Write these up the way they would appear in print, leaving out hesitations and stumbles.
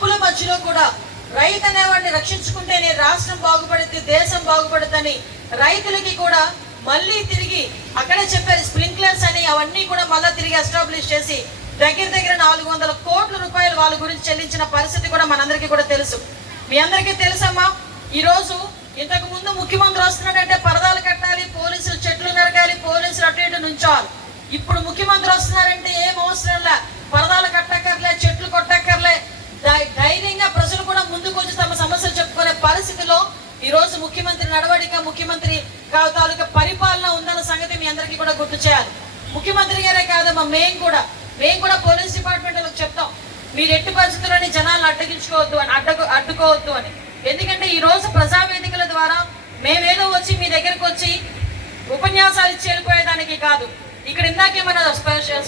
అప్పుల మధ్యలో కూడా రైతు అనేవాడిని రక్షించుకుంటేనే రాష్ట్రం బాగుపడుతుంది, దేశం బాగుపడుతుందని రైతులకి కూడా మళ్ళీ తిరిగి అక్కడే చెప్పారు స్ప్రింక్లర్స్ అని, అవన్నీ కూడా మళ్ళీ తిరిగి ఎస్టాబ్లిష్ చేసి దగ్గర 400 కోట్ల రూపాయలు వాళ్ళ గురించి చెల్లించిన పరిస్థితి కూడా మనందరికీ కూడా తెలుసు. మీ అందరికీ తెలుసమ్మా, ఈరోజు ఇంతకు ముందు ముఖ్యమంత్రి వస్తున్నాడంటే పరదాలు కట్టాలి, పోలీసులు చెట్లు నరకాలి, పోలీసులు అటు ఇటు నుంచోవాలి. ఇప్పుడు ముఖ్యమంత్రి వస్తున్నారంటే ఏం అవసరంలా, పరదాలు కట్టక్కర్లే, చెట్లు కొట్టక్కర్లే, ధైర్యంగా ప్రజలు కూడా ముందుకు వచ్చి తమ సమస్యలు చెప్పుకునే పరిస్థితిలో ఈ రోజు ముఖ్యమంత్రి నడవడిక, ముఖ్యమంత్రి తాలూకా పరిపాలన ఉందన్న సంగతి మీ అందరికీ కూడా గుర్తు చేయాలి. ముఖ్యమంత్రి గారే కాదమ్మా, మేము కూడా పోలీస్ డిపార్ట్మెంట్ వాళ్ళకి చెప్తాం, మీరు ఎట్టి పరిస్థితుల్లోని జనాలను అడ్డుకోవద్దు అని. ఎందుకంటే ఈ రోజు ప్రజావేదికల ద్వారా మేమేదో వచ్చి మీ దగ్గరకు వచ్చి ఉపన్యాసాలు ఇచ్చి వెళ్ళిపోయేదానికి కాదు. ఇక్కడ ఇందాకే మన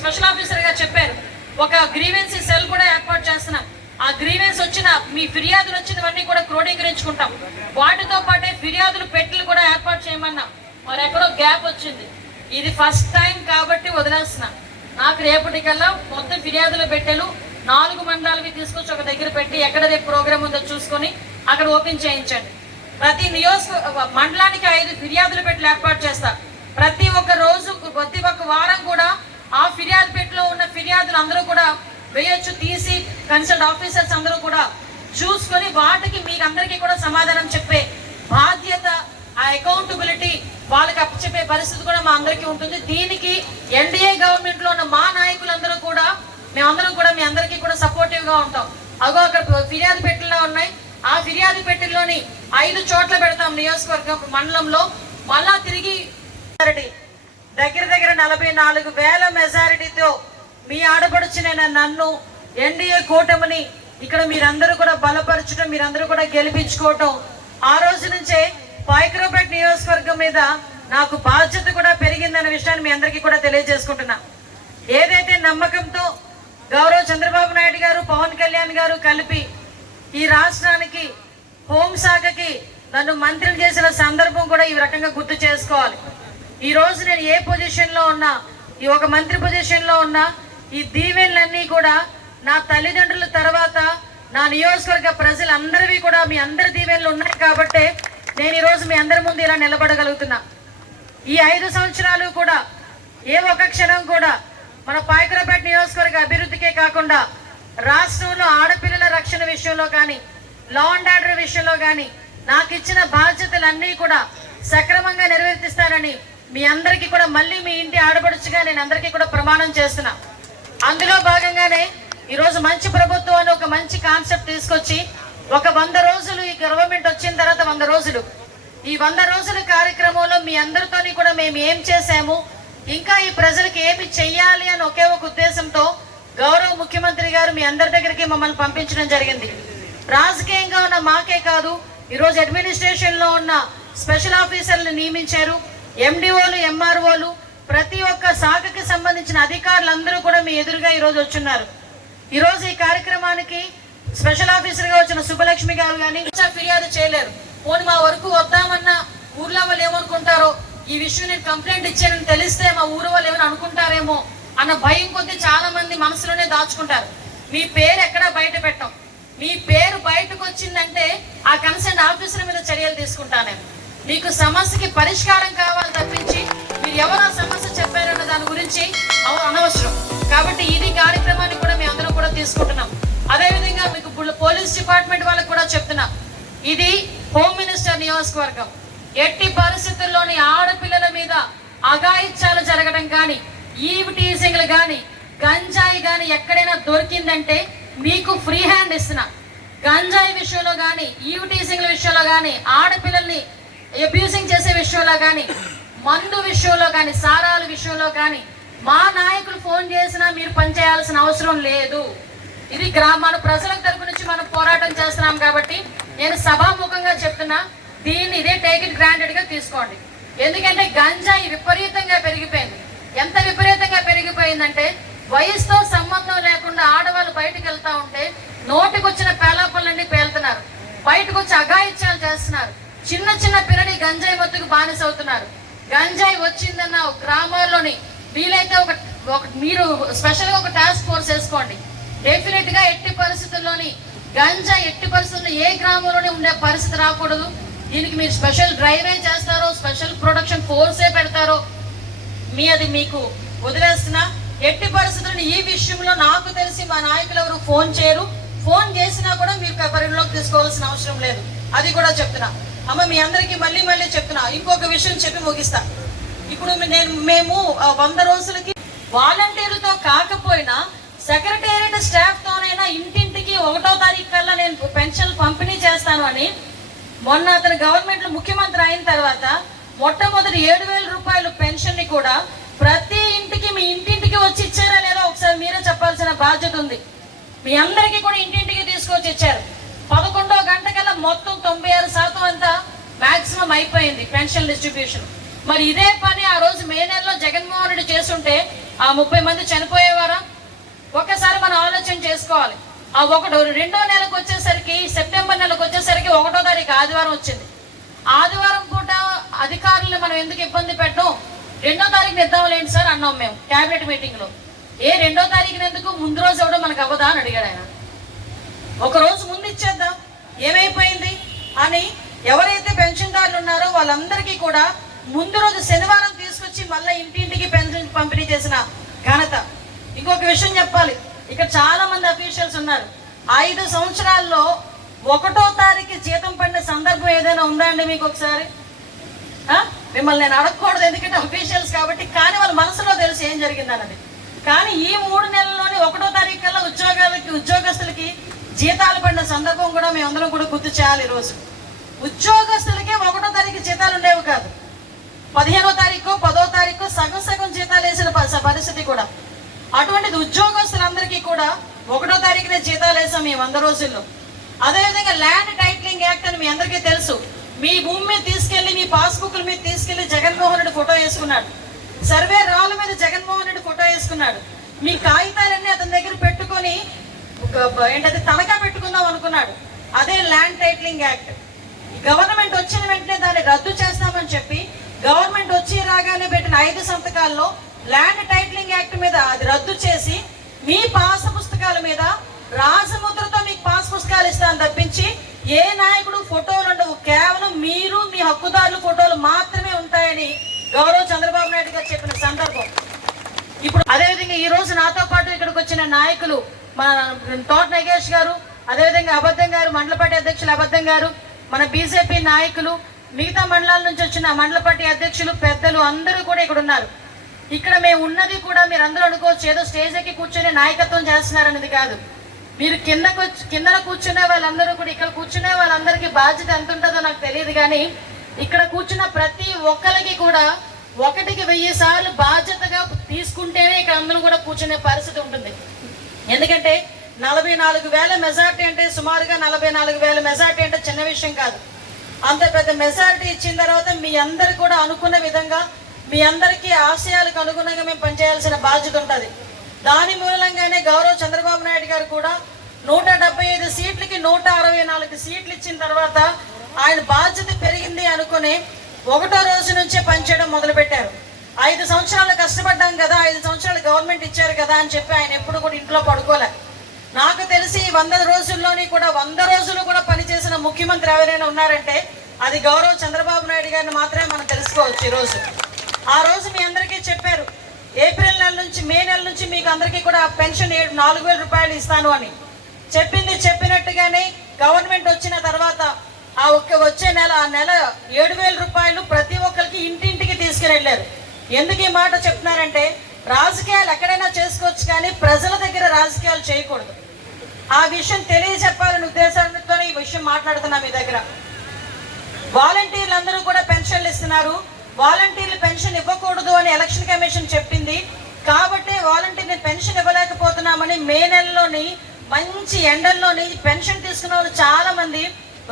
స్పెషల్ ఆఫీసర్ గా చెప్పారు, ఒక గ్రీవెన్సీ సెల్ కూడా ఏర్పాటు చేస్తున్నాం. ఆ గ్రీవెన్స్ వచ్చిన మీ ఫిర్యాదులు వచ్చినవన్నీ కూడా క్రోడీకరించుకుంటాం. వాటితో పాటే ఫిర్యాదులు పెట్టెలు కూడా ఏర్పాటు చేయమన్నాం. మరి ఎక్కడో గ్యాప్ వచ్చింది, ఇది ఫస్ట్ టైం కాబట్టి వదిలేస్తున్నా. నాకు రేపటికల్లా మొత్తం ఫిర్యాదుల పెట్టెలు 4 మండలాలకి తీసుకొచ్చి ఒక దగ్గర పెట్టి ఎక్కడ రేపు ప్రోగ్రామ్ ఉందో చూసుకొని అక్కడ ఓపెన్ చేయించండి. ప్రతి మండలానికి 5 ఫిర్యాదుల పెట్టెలు ఏర్పాటు చేస్తా. ప్రతి ఒక్క రోజు, ప్రతి ఒక్క వారం కూడా ఆ ఫిర్యాదు పెట్టెలో ఉన్న ఫిర్యాదులు అందరూ కూడా వేయొచ్చు, తీసి కన్సల్ట్ ఆఫీసర్స్ అందరూ కూడా చూసుకొని వాటికి మీకు అందరికీ కూడా సమాధానం చెప్పే బాధ్యత, ఆ అకౌంటబిలిటీ వాళ్ళకి అప్పచెప్పే పరిస్థితి కూడా మా అందరికీ ఉంటుంది. దీనికి ఎన్డీఏ గవర్నమెంట్ లో ఉన్న మా నాయకులందరూ కూడా మేమందరం కూడా మీ అందరికీ కూడా సపోర్టివ్ గా ఉంటాం. అగో అక్కడ ఫిర్యాదు పెట్టెల్లో ఉన్నాయి, ఆ ఫిర్యాదు పెట్టెల్లోని 5 చోట్ల పెడతాం నియోజకవర్గం మండలంలో. మళ్ళా తిరిగి దగ్గర 44,000 మెజారిటీతో మీ ఆడపడుచునైన నన్ను, ఎన్డీఏ కూటమిని ఇక్కడ మీరందరూ కూడా బలపరచడం, మీరందరూ కూడా గెలిపించుకోవటం, ఆ రోజు నుంచే పాయకరావుపేట నియోజకవర్గం మీద నాకు బాధ్యత కూడా పెరిగిందన్న విషయాన్ని మీ అందరికీ కూడా తెలియజేసుకుంటున్నా. ఏదైతే నమ్మకంతో గౌరవ చంద్రబాబు నాయుడు గారు, పవన్ కళ్యాణ్ గారు కలిపి ఈ రాష్ట్రానికి హోంశాఖకి నన్ను మంత్రిని చేసిన సందర్భం కూడా ఈ రకంగా గుర్తు చేసుకోవాలి. ఈ రోజు నేను ఏ పొజిషన్ లో ఉన్నా, ఈ ఒక మంత్రి పొజిషన్ లో ఉన్నా, ఈ దీవెనలన్నీ కూడా నా తల్లిదండ్రుల తర్వాత నా నియోజకవర్గ ప్రజలందరివి కూడా మీ అందరి దీవెనలు ఉన్నాయి కాబట్టి నేను ఈరోజు మీ అందరి ముందు ఇలా నిలబడగలుగుతున్నా. ఈ 5 సంవత్సరాలు కూడా ఏ ఒక్క క్షణం కూడా మన పాయకరావుపేట నియోజకవర్గ అభివృద్ధికే కాకుండా రాష్ట్రంలో ఆడపిల్లల రక్షణ విషయంలో కానీ, లా అండ్ ఆర్డర్ విషయంలో కానీ నాకు ఇచ్చిన బాధ్యతలన్నీ కూడా సక్రమంగా నిర్వర్తిస్తానని మీ అందరికీ కూడా మళ్ళీ మీ ఇంటి ఆడపడుచుగా నేను అందరికీ కూడా ప్రమాణం చేస్తున్నా. అందులో భాగంగానే ఈరోజు మంచి ప్రభుత్వం అని ఒక మంచి కాన్సెప్ట్ తీసుకొచ్చి ఒక 100 రోజులు, ఈ గవర్నమెంట్ వచ్చిన తర్వాత 100 రోజులు, ఈ 100 రోజుల కార్యక్రమంలో మీ అందరితోని కూడా మేము ఏం చేసాము, ఇంకా ఈ ప్రజలకు ఏమి చెయ్యాలి అని ఒకే ఒక ఉద్దేశంతో గౌరవ ముఖ్యమంత్రి గారు మీ అందరి దగ్గరికి మమ్మల్ని పంపించడం జరిగింది. రాజకీయంగా ఉన్న మాకే కాదు, ఈరోజు అడ్మినిస్ట్రేషన్ లో ఉన్న స్పెషల్ ఆఫీసర్లను నియమించారు, ఎండిఓలు, ఎంఆర్ఓలు, ప్రతి ఒక్క శాఖకి సంబంధించిన అధికారులందరూ కూడా మీ ఎదురుగా ఈరోజు వచ్చున్నారు. ఈరోజు ఈ కార్యక్రమానికి స్పెషల్ ఆఫీసర్ గా వచ్చిన సుబ్బలక్ష్మి గారు కానీ ఫిర్యాదు చేయలేరు. పోనీ మా వరకు వద్దామన్నా ఊర్లో వాళ్ళు ఏమనుకుంటారో, ఈ విషయం నేను కంప్లైంట్ ఇచ్చానని తెలిస్తే మా ఊరు వాళ్ళు ఏమైనా అనుకుంటారేమో అన్న భయం కొద్దీ చాలా మంది మనసులోనే దాచుకుంటారు. మీ పేరు ఎక్కడా బయట పెట్టం. మీ పేరు బయటకు వచ్చిందంటే ఆ కన్సర్న్ ఆఫీసర్ మీద చర్యలు తీసుకుంటాను. మీకు సమస్యకి పరిష్కారం కావాలి తప్పించి మీరు ఎవరు ఆ సమస్య చెప్పారన్న దాని గురించి అనవసరం. కాబట్టి ఇది కార్యక్రమాన్ని కూడా మేము అందరం కూడా తీసుకుంటున్నాం. అదేవిధంగా మీకు పోలీస్ డిపార్ట్మెంట్ వాళ్ళకి కూడా చెప్తున్నా, ఇది హోమ్ మినిస్టర్ నియోజకవర్గం. ఎట్టి పరిస్థితుల్లోని ఆడపిల్లల మీద అఘాయిత్యాలు జరగడం కానీ, ఈవ్ టీజింగ్లు కానీ, గంజాయి కానీ ఎక్కడైనా దొరికిందంటే మీకు ఫ్రీ హ్యాండ్ ఇస్తున్నా. గంజాయి విషయంలో కానీ, ఈవ్ టీజింగ్ల విషయంలో కానీ, ఆడపిల్లల్ని అబ్యూజింగ్ చేసే విషయంలో కానీ, మందు విషయంలో కానీ, సారాల విషయంలో కానీ మా నాయకులు ఫోన్ చేసినా మీరు పనిచేయాల్సిన అవసరం లేదు. ఇది మన ప్రజల తరపు నుంచి మనం పోరాటం చేస్తున్నాం కాబట్టి నేను సభాముఖంగా చెప్తున్నా, దీన్ని ఇదే టేక్ ఇట్ గ్రాంటెడ్ గా తీసుకోండి. ఎందుకంటే గంజాయి విపరీతంగా పెరిగిపోయింది. ఎంత విపరీతంగా పెరిగిపోయిందంటే వయసుతో సంబంధం లేకుండా ఆడవాళ్ళు బయటకు వెళ్తా ఉంటే నోటికొచ్చిన పేలాపళ్ళన్నీ పేలుతున్నారు, బయటకు వచ్చి అఘాయిత్యాలు చేస్తున్నారు. చిన్న చిన్న పిల్లలు గంజాయి మత్తుకు బానిస అవుతున్నారు. గంజాయి వచ్చిందన్న గ్రామాల్లోని వీలైతే మీరు స్పెషల్గా ఒక టాస్క్ ఫోర్స్ వేసుకోండి. డెఫినెట్ గా ఎట్టి పరిస్థితుల్లోని గంజా ఎట్టి పరిస్థితుల్లో ఏ గ్రామంలోనే ఉండే పరిస్థితి రాకూడదు. దీనికి మీరు స్పెషల్ డ్రైవే చేస్తారో, స్పెషల్ ప్రొడక్షన్ ఫోర్సే పెడతారో అది మీకు వదిలేస్తున్నా. ఎట్టి పరిస్థితుల్లో ఈ విషయంలో నాకు తెలిసి మా నాయకులు ఎవరు ఫోన్ చేయరు. ఫోన్ చేసినా కూడా మీరు పరిగణలోకి తీసుకోవాల్సిన అవసరం లేదు. అది కూడా చెప్తున్నా. అమ్మ మీ అందరికీ మళ్ళీ చెప్తున్నా. ఇంకొక విషయం చెప్పి ముగిస్తా. ఇప్పుడు మేము 100 రోజులకి వాలంటీర్లతో కాకపోయినా సెక్రటేరియట్ స్టాఫ్తోనైనా ఇంటింటికి 1వ తారీఖు కల్లా నేను పెన్షన్ పంపిణీ చేస్తాను అని మొన్న అతను గవర్నమెంట్లో ముఖ్యమంత్రి అయిన తర్వాత మొట్టమొదటి 7,000 రూపాయలు పెన్షన్ని కూడా ప్రతి ఇంటికి మీ ఇంటింటికి వచ్చి ఇచ్చారా లేదా ఒకసారి మీరే చెప్పాల్సిన బాధ్యత ఉంది. మీ అందరికీ కూడా ఇంటింటికి తీసుకొచ్చి ఇచ్చారు. 11వ గంట కల్లా మొత్తం 96% అంతా మాక్సిమం అయిపోయింది పెన్షన్ డిస్ట్రిబ్యూషన్. మరి ఇదే పని ఆ రోజు మే నెలలో జగన్మోహన్ రెడ్డి చేస్తుంటే ఆ 30 మంది చనిపోయేవారా? ఒక్కసారి మనం ఆలోచన చేసుకోవాలి. ఆ 2వ నెలకు వచ్చేసరికి, సెప్టెంబర్ నెలకు వచ్చేసరికి 1వ తారీఖు ఆదివారం వచ్చింది. ఆదివారం పూట అధికారులను మనం ఎందుకు ఇబ్బంది పెట్టడం, 2వ తారీఖున ఇద్దాంలేండి సార్ అన్నాం మేము క్యాబినెట్ మీటింగ్ లో. 2వ తారీఖున ఎందుకు, ముందు రోజు ఇవ్వడం మనకు అవ్వదా అని అడిగాడు ఆయన. ఒక రోజు ముందు ఇచ్చేద్దాం ఏమైపోయింది అని ఎవరైతే పెన్షన్దారులు ఉన్నారో వాళ్ళందరికీ కూడా ముందు రోజు శనివారం తీసుకొచ్చి మళ్ళీ ఇంటింటికి పెన్షన్ పంపిణీ చేసిన ఘనత. ఇంకొక విషయం చెప్పాలి, ఇక్కడ చాలా మంది అఫీషియల్స్ ఉన్నారు. 5 సంవత్సరాల్లో 1వ తారీఖు జీతం పడిన సందర్భం ఏదైనా ఉందా అండి మీకు? ఒకసారి మిమ్మల్ని నేను అడగకూడదు ఎందుకంటే అఫీషియల్స్ కాబట్టి, కానీ వాళ్ళ మనసులో తెలుసు ఏం జరిగింది అన్నది. కానీ ఈ 3 నెలల్లోనే 1వ తారీఖు కల్లా ఉద్యోగస్తులకి జీతాలు పడిన సందర్భం కూడా మేమందరం కూడా గుర్తు చేయాలి. ఈరోజు ఉద్యోగస్తులకే 1వ తారీఖు జీతాలు ఉండేవి కాదు. 15వ తారీఖు 10వ తారీఖు సగం జీతాలు వేసిన పరిస్థితి కూడా. అటువంటిది ఉద్యోగస్తులందరికీ కూడా 1వ తారీఖునే జీతాలు వేసాం ఈ 100 రోజుల్లో. అదేవిధంగా ల్యాండ్ టైటిలింగ్ యాక్ట్ అని మీ అందరికీ తెలుసు. మీ భూమి మీద తీసుకెళ్లి, మీ పాస్బుక్ల మీద తీసుకెళ్లి జగన్మోహన్ రెడ్డి ఫోటో వేసుకున్నాడు. సర్వే రాళ్ళ మీద జగన్మోహన్ రెడ్డి ఫోటో వేసుకున్నాడు. మీ కాగితాలన్నీ అతని దగ్గర పెట్టుకొని ఏంటది తనఖా పెట్టుకుందాం అనుకున్నాడు. అదే ల్యాండ్ టైటిలింగ్ యాక్ట్. గవర్నమెంట్ వచ్చిన వెంటనే దాన్ని రద్దు చేస్తామని చెప్పి గవర్నమెంట్ వచ్చి రాగానే పెట్టిన 5 సంతకాల్లో ల్యాండ్ టైటిలింగ్ యాక్ట్ మీద అది రద్దు చేసి మీ పాస్ పుస్తకాల మీద రాజముద్రతో మీకు పాస్ పుస్తకాలు ఇస్తాను తప్పించి ఏ నాయకుడు ఫోటోలు ఉండవు. కేవలం మీరు మీ హక్కుదారుల ఫోటోలు మాత్రమే ఉంటాయని గౌరవ చంద్రబాబు నాయుడు గారు చెప్పిన సందర్భం. ఇప్పుడు అదేవిధంగా ఈ రోజు నాతో పాటు ఇక్కడికి వచ్చిన నాయకులు మన తోట నగేష్ గారు, అదేవిధంగా అబద్ధం గారు, మండలపాటి అధ్యక్షులు అబద్ధం గారు, మన బీజేపీ నాయకులు, మిగతా మండలాల నుంచి వచ్చిన మండలపాటి అధ్యక్షులు, పెద్దలు అందరూ కూడా ఇక్కడ ఉన్నారు. ఇక్కడ మేము ఉన్నది కూడా మీరు అందరూ అనుకోవచ్చు ఏదో స్టేజ్ ఎక్కి కూర్చొని నాయకత్వం చేస్తున్నారనేది కాదు. మీరు కిందన కూర్చునే వాళ్ళందరూ కూడా, ఇక్కడ కూర్చునే వాళ్ళందరికీ బాధ్యత ఎంత ఉంటుందో నాకు తెలియదు, కానీ ఇక్కడ కూర్చున్న ప్రతి ఒక్కరికి కూడా 1కి 1000 సార్లు బాధ్యతగా తీసుకుంటేనే ఇక్కడ అందరూ కూడా కూర్చునే పరిస్థితి ఉంటుంది. ఎందుకంటే 44,000 మెజార్టీ అంటే, సుమారుగా 44,000 మెజార్టీ అంటే చిన్న విషయం కాదు. అంత పెద్ద మెజారిటీ ఇచ్చిన తర్వాత మీ అందరు కూడా అనుకున్న విధంగా, మీ అందరికీ ఆశయాలకు అనుగుణంగా మేము పనిచేయాల్సిన బాధ్యత ఉంటుంది. దాని మూలంగానే గౌరవ చంద్రబాబు నాయుడు గారు కూడా 175 సీట్లకి 164 సీట్లు ఇచ్చిన తర్వాత ఆయన బాధ్యత పెరిగింది అనుకుని 1వ రోజు నుంచే పనిచేయడం మొదలుపెట్టారు. 5 సంవత్సరాలు కష్టపడ్డాం కదా, 5 సంవత్సరాలు గవర్నమెంట్ ఇచ్చారు కదా అని చెప్పి ఆయన ఎప్పుడు కూడా ఇంట్లో పడుకోలే. నాకు తెలిసి 100 రోజుల్లోని కూడా 100 రోజులు కూడా పనిచేసిన ముఖ్యమంత్రి ఎవరైనా ఉన్నారంటే అది గౌరవ చంద్రబాబు నాయుడు గారిని మాత్రమే మనం తెలుసుకోవచ్చు. ఈరోజు ఆ రోజు మీ అందరికీ చెప్పారు, ఏప్రిల్ నెల నుంచి మే నెల నుంచి మీకు అందరికీ కూడా పెన్షన్ 4,000 రూపాయలు ఇస్తాను అని చెప్పింది. చెప్పినట్టుగానే గవర్నమెంట్ వచ్చిన తర్వాత వచ్చే నెల 7,000 రూపాయలు ప్రతి ఒక్కరికి ఇంటింటికి తీసుకుని. ఎందుకు ఈ మాట చెప్తున్నారంటే, రాజకీయాలు ఎక్కడైనా చేసుకోవచ్చు కానీ ప్రజల దగ్గర రాజకీయాలు చేయకూడదు. ఆ విషయం తెలియజెప్పాలని ఉద్దేశంతో ఈ విషయం మాట్లాడుతున్నా మీ దగ్గర. వాలంటీర్లు అందరూ కూడా పెన్షన్లు ఇస్తున్నారు. వాలంటీర్లు పెన్షన్ ఇవ్వకూడదు అని ఎలక్షన్ కమిషన్ చెప్పింది. కాబట్టి వాలంటీర్ని పెన్షన్ ఇవ్వలేకపోతున్నామని మే నెలలోని మంచి ఎండల్లోని పెన్షన్ తీసుకున్న వాళ్ళు చాలా మంది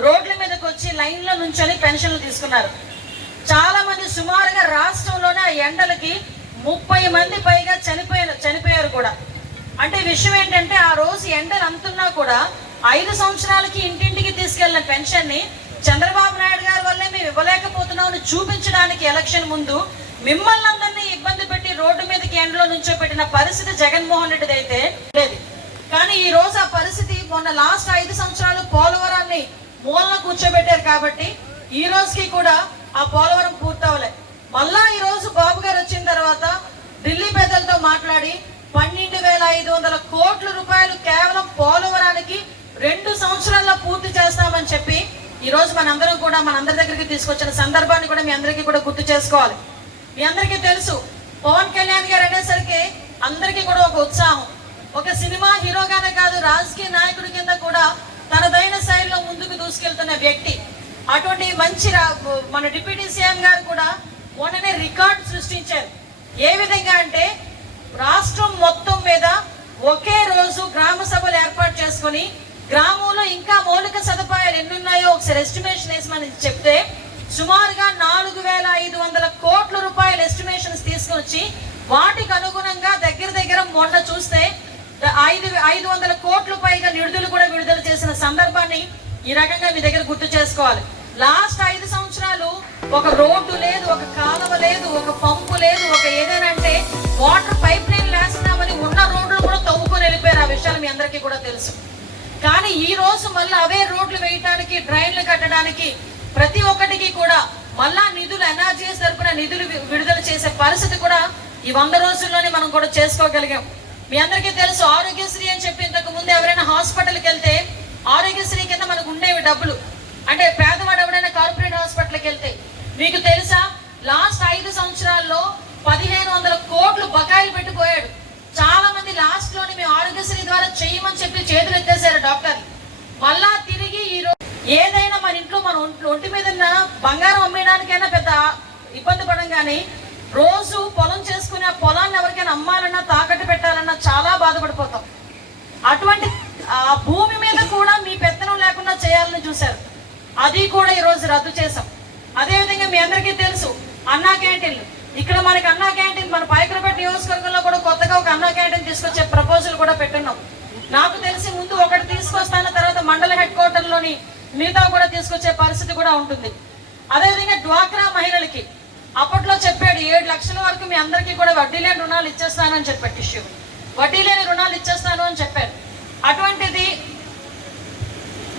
రోడ్ల మీదకి వచ్చి లైన్లో నుంచొని పెన్షన్లు తీసుకున్నారు. చాలా మంది సుమారుగా రాష్ట్రంలోనే ఆ ఎండలకి 30 మంది పైగా చనిపోయారు కూడా. అంటే విషయం ఏంటంటే, ఆ రోజు ఎండలు అంతున్నా కూడా 5 సంవత్సరాలకి ఇంటింటికి తీసుకెళ్లిన పెన్షన్ని చంద్రబాబు నాయుడు గారి వల్లే మేము ఇవ్వలేకపోతున్నామని చూపించడానికి ఎలక్షన్ ముందు మిమ్మల్ని అందరినీ ఇబ్బంది పెట్టి రోడ్డు మీదకి ఎండలో నుంచో పెట్టిన పరిస్థితి జగన్మోహన్ రెడ్డిది అయితే లేదు. కానీ ఈ రోజు ఆ పరిస్థితి, మొన్న లాస్ట్ 5 సంవత్సరాలు పోలవరాన్ని మూలన కూర్చోబెట్టారు కాబట్టి ఈ రోజుకి కూడా ఆ పోలవరం పూర్తవలే. మళ్ళా ఈ రోజు బాబు గారు వచ్చిన తర్వాత ఢిల్లీ పెద్దలతో మాట్లాడి 12,500 కోట్ల రూపాయలు కేవలం పోలవరానికి 2 సంవత్సరాల్లో పూర్తి చేస్తామని చెప్పి ఈ రోజు మనందరం కూడా మనందరి దగ్గరికి తీసుకొచ్చిన సందర్భాన్ని కూడా మీ అందరికీ కూడా గుర్తు చేసుకోవాలి. మీ అందరికీ తెలుసు, పవన్ కళ్యాణ్ గారు అనేసరికి అందరికీ కూడా ఒక ఉత్సాహం. ఒక సినిమా హీరోగానే కాదు, రాజకీయ నాయకుడి కింద కూడా తనదైన శైలిలో ముందుకు దూసుకెళ్తున్న వ్యక్తి. అటువంటి మంచి మన డిప్యూటీ సీఎం గారు కూడా మొన్ననే రికార్డు సృష్టించారు. ఏ విధంగా అంటే రాష్ట్రం మొత్తం మీద ఒకే రోజు గ్రామ సభలు ఏర్పాటు చేసుకుని గ్రామంలో ఇంకా మౌలిక సదుపాయాలు ఎన్నున్నాయో ఒకసారి ఎస్టిమేషన్ వేసి చెప్తే సుమారుగా 4,500 కోట్ల రూపాయల ఎస్టిమేషన్స్ తీసుకొచ్చి వాటికి అనుగుణంగా దగ్గర మొన్న చూస్తే 500 కోట్ల పైగా నిధులు కూడా విడుదల చేసిన సందర్భాన్ని ఈ రకంగా మీ దగ్గర గుర్తు చేసుకోవాలి. లాస్ట్ 5 సంవత్సరాలు ఒక రోడ్డు లేదు, ఒక కాలువ లేదు, ఒక పంపు లేదు, ఒక ఏదైనా అంటే వాటర్ పైప్ లైన్ వేస్తున్నామని ఉన్న రోడ్లు కూడా తవ్వుకొని వెళ్ళిపోయారు. ఆ విషయాలు మీ అందరికీ కూడా తెలుసు. కానీ ఈ రోజు మళ్ళీ అవే రోడ్లు వేయటానికి, డ్రైన్లు కట్టడానికి ప్రతి ఒక్కటికి కూడా మళ్ళా నిధులు ఎన్ఆర్జీఎస్ తరపున నిధులు విడుదల చేసే పరిస్థితి కూడా ఈ 100 రోజుల్లోనే మనం కూడా చేసుకోగలిగాం. మీ అందరికీ తెలుసు, ఆరోగ్యశ్రీ అని చెప్పి ఇంతకు ముందు ఎవరైనా హాస్పిటల్కి వెళ్తే ఆరోగ్యశ్రీ కింద మనకు ఉండేవి డబ్బులు. అంటే పేదవాడు ఎవరైనా కార్పొరేట్ హాస్పిటల్కి వెళ్తే మీకు తెలుసా, లాస్ట్ 5 సంవత్సరాల్లో 1,500 కోట్లు బకాయిలు పెట్టిపోయాడు. చాలా మంది లాస్ట్ లోని మేము ఆరోగ్యశ్రీ ద్వారా చేయమని చెప్పి చేతులు ఎత్తేసారు డాక్టర్లు. మళ్ళా తిరిగి ఈ రోజు ఏదైనా మన ఇంట్లో మన ఒంటి మీద బంగారం అమ్మేయడానికైనా పెద్ద ఇబ్బంది పడం, కానీ రోజు పొలం చేసుకుని ఆ పొలాన్ని ఎవరికైనా అమ్మాలన్నా తాకట్టు పెట్టాలన్నా చాలా బాధపడిపోతాం. అటువంటి ఆ భూమి మీద కూడా మీ పెత్తనం లేకుండా చేయాలని చూశారు. అది కూడా ఈ రోజు రద్దు చేసాం. అదేవిధంగా మీ అందరికీ తెలుసు, అన్నా క్యాంటీన్లు. ఇక్కడ మనకి అన్నా క్యాంటీన్ మన పాయకరపేట నియోజకవర్గంలో కూడా కొత్తగా ఒక అన్నా క్యాంటీన్ తీసుకొచ్చే ప్రపోజల్ కూడా పెట్టున్నాం. నాకు తెలిసి ముందు ఒకటి తీసుకొస్తాను, తర్వాత మండల హెడ్ క్వార్టర్లోని మిగతా కూడా తీసుకొచ్చే పరిస్థితి కూడా ఉంటుంది. అదేవిధంగా డ్వాక్రా మహిళలకి అప్పట్లో చెప్పాడు 7 లక్షల వరకు మీ అందరికీ కూడా వడ్డీ లేని రుణాలు ఇచ్చేస్తానని చెప్పాడు. టిష్యూ వడ్డీ లేని రుణాలు ఇచ్చేస్తాను అని చెప్పారు. అటువంటిది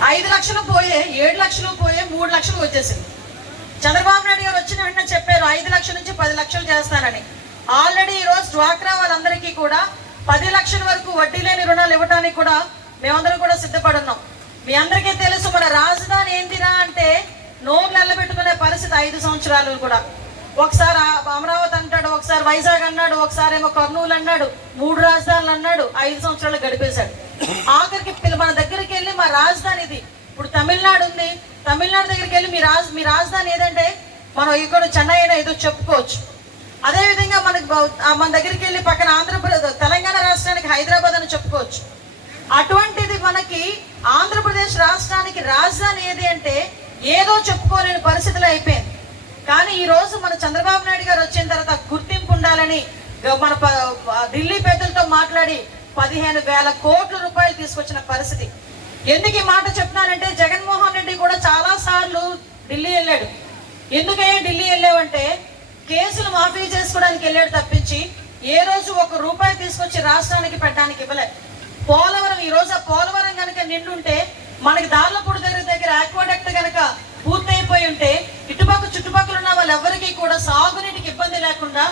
5 లక్షలు పోయే 7 లక్షలు పోయే 3 లక్షలు వచ్చేసింది. చంద్రబాబు నాయుడు గారు వచ్చిన వెంటనే చెప్పారు 5 లక్షల నుంచి 10 లక్షలు చేస్తానని. ఆల్రెడీ ఈ రోజు డ్వాక్రా వాళ్ళందరికీ కూడా 10 లక్షల వరకు వడ్డీ లేని రుణాలు ఇవ్వడానికి కూడా మేమందరం కూడా సిద్ధపడున్నాం. మీ అందరికీ తెలుసు, మన రాజధాని ఏంటిరా అంటే నోరు నిలబెట్టుకునే పరిస్థితి 5 సంవత్సరాలు కూడా. ఒకసారి అమరావతి అంటాడు, ఒకసారి వైజాగ్ అన్నాడు, ఒకసారి ఏమో కర్నూలు అన్నాడు, 3 రాజధానులు అన్నాడు. 5 సంవత్సరాలు గడిపేశాడు. ఆఖరికి మన దగ్గరికి వెళ్ళి మా రాజధాని ఇది, ఇప్పుడు తమిళనాడు ఉంది, తమిళనాడు దగ్గరికి వెళ్ళి మీ రాజధాని ఏదంటే మనం ఇక్కడ చెన్నై అయినా ఏదో చెప్పుకోవచ్చు. అదేవిధంగా మన దగ్గరికి వెళ్ళి పక్కన ఆంధ్రప్రదేశ్ తెలంగాణ రాష్ట్రానికి హైదరాబాద్ అని చెప్పుకోవచ్చు. అటువంటిది మనకి ఆంధ్రప్రదేశ్ రాష్ట్రానికి రాజధాని ఏది అంటే ఏదో చెప్పుకోలేని పరిస్థితులు అయిపోయింది. కానీ ఈ రోజు మన చంద్రబాబు నాయుడు గారు వచ్చిన తర్వాత గుర్తింపు ఉండాలని మన ఢిల్లీ పెద్దలతో మాట్లాడి 15,000 కోట్ల రూపాయలు తీసుకొచ్చిన పరిస్థితి. ఎందుకు ఈ మాట చెప్తున్నానంటే, జగన్మోహన్ రెడ్డి కూడా చాలా సార్లు ఢిల్లీ వెళ్ళాడు. ఎందుకయ్యా ఢిల్లీ వెళ్ళావంటే కేసులు మాఫీ చేసుకోవడానికి వెళ్ళాడు తప్పించి ఏ రోజు 1 రూపాయి తీసుకొచ్చి రాష్ట్రానికి పెట్టడానికి ఇవ్వలేదు. పోలవరం, ఈ రోజు ఆ పోలవరం కనుక నిండుంటే మనకి దార్లపూడి దగ్గర ఆక్వాడక్ట్ కనుక పూర్తయిపోయి ఉంటే చుట్టుపక్కల ఉన్న వాళ్ళెవరికి కూడా సాగునీటికి ఇబ్బంది లేకుండా